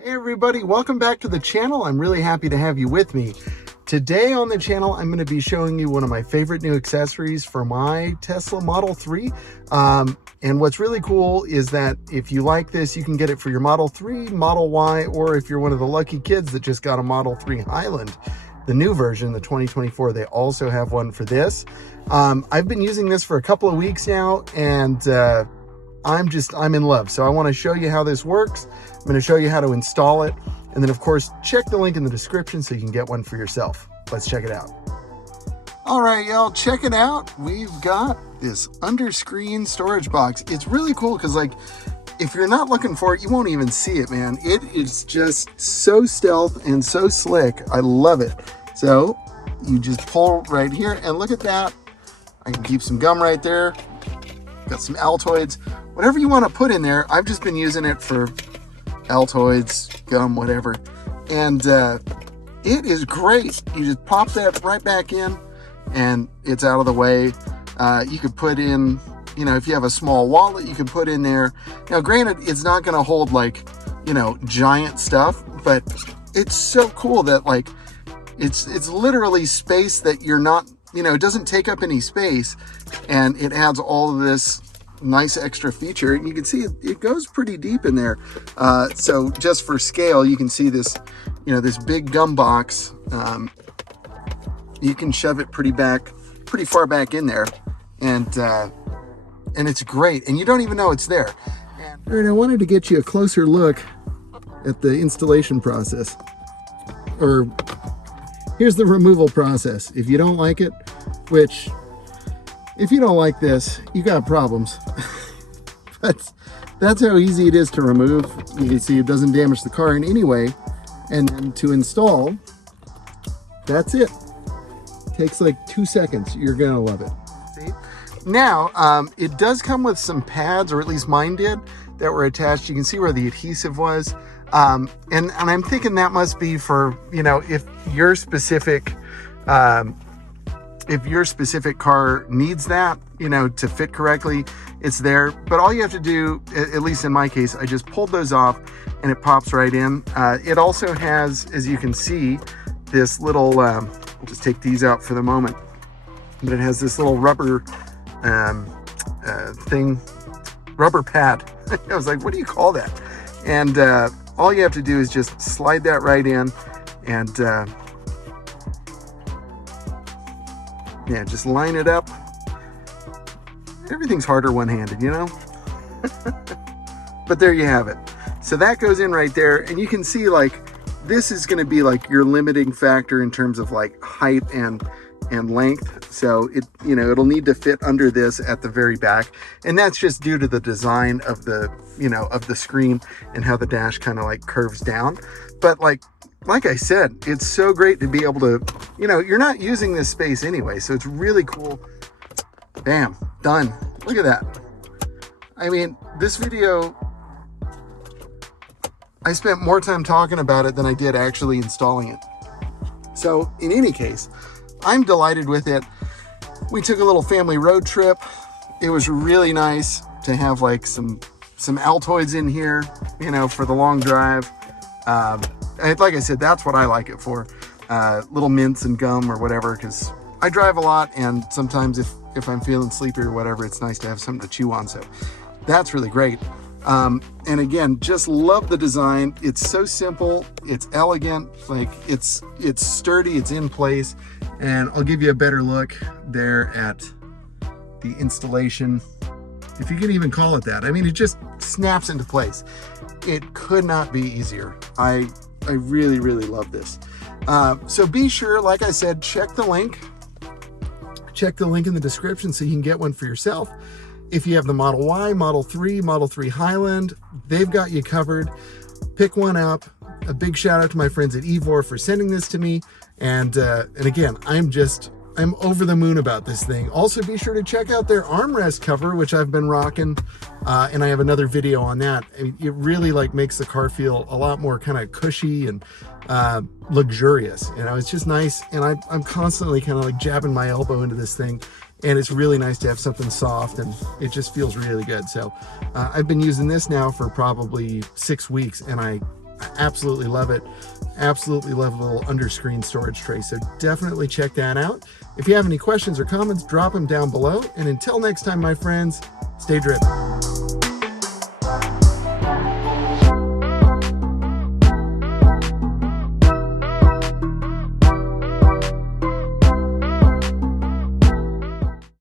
Hey everybody, welcome back to the channel. I'm really happy to have you with me. Today on the channel, I'm going to be showing you one of my favorite new accessories for my Tesla Model 3. And what's really cool is that if you like this, you can get it for your Model 3, Model Y, or if you're one of the lucky kids that just got a Model 3 Highland, the new version, the 2024, they also have one for this. I've been using this for a couple of weeks now, and I'm in love. So I want to show you how this works. I'm going to show you how to install it. And then of course, check the link in the description so you can get one for yourself. Let's check it out. All right, y'all, check it out. We've got this under-screen storage box. It's really cool because, like, if you're not looking for it, you won't even see it, man. It is just so stealth and so slick. I love it. So you just pull right here and look at that. I can keep some gum right there. Got some Altoids, whatever you want to put in there. I've just been using it for Altoids, gum, whatever. And it is great. You just pop that right back in and it's out of the way. You could put in, you know, if you have a small wallet, you can put in there. Now, granted, it's not going to hold, like, you know, giant stuff, but it's so cool that, like, it's literally space that you're not, you know, it doesn't take up any space, and it adds all of this nice extra feature. And you can see it goes pretty deep in there. So just for scale, you can see this, you know, this big gum box. You can shove it pretty far back in there, and it's great. And you don't even know it's there. All right, I wanted to get you a closer look at the installation process, or here's the removal process. If you don't like it, which if you don't like this, you got problems. But that's how easy it is to remove. You can see it doesn't damage the car in any way. And then to install, that's it. Takes like 2 seconds. You're gonna love it. See? Now, it does come with some pads, or at least mine did, that were attached. You can see where the adhesive was. And I'm thinking that must be for, you know, if your specific car needs that, you know, to fit correctly, it's there. But all you have to do, at least in my case, I just pulled those off and it pops right in. It also has, as you can see, this little, we'll just take these out for the moment, but it has this little rubber rubber pad. I was like, what do you call that? And all you have to do is just slide that right in, and yeah, just line it up. Everything's harder one-handed, you know? But there you have it. So that goes in right there, and you can see, like, this is going to be like your limiting factor in terms of like height and length. So it, you know, it'll need to fit under this at the very back, and that's just due to the design of the, you know, of the screen and how the dash kind of like curves down. But like I said, it's so great to be able to, you know, you're not using this space anyway, so it's really cool. Bam, done. Look at that. I mean, this video, I spent more time talking about it than I did actually installing it. So in any case, I'm delighted with it. We took a little family road trip. It was really nice to have like some Altoids in here, you know, for the long drive. Like I said, that's what I like it for. Little mints and gum or whatever, because I drive a lot, and sometimes if I'm feeling sleepy or whatever, it's nice to have something to chew on. So that's really great. And again, just love the design. It's so simple, it's elegant, like it's sturdy, it's in place. And I'll give you a better look there at the installation, if you can even call it that. I mean, it just snaps into place. It could not be easier. I really, really love this. So be sure, like I said, check the link in the description so you can get one for yourself. If you have the Model Y, Model 3, Model 3 Highland, they've got you covered. Pick one up. A big shout out to my friends at Evor for sending this to me. And again, I'm over the moon about this thing. Also, be sure to check out their armrest cover, which I've been rocking. And I have another video on that. I mean, it really like makes the car feel a lot more kind of cushy and luxurious. You know, it's just nice. And I'm constantly kind of like jabbing my elbow into this thing. And it's really nice to have something soft, and it just feels really good. So I've been using this now for probably 6 weeks, and I I absolutely love it. Absolutely love the little under-screen storage tray, so definitely check that out. If you have any questions or comments, drop them down below. And until next time, my friends, stay driven.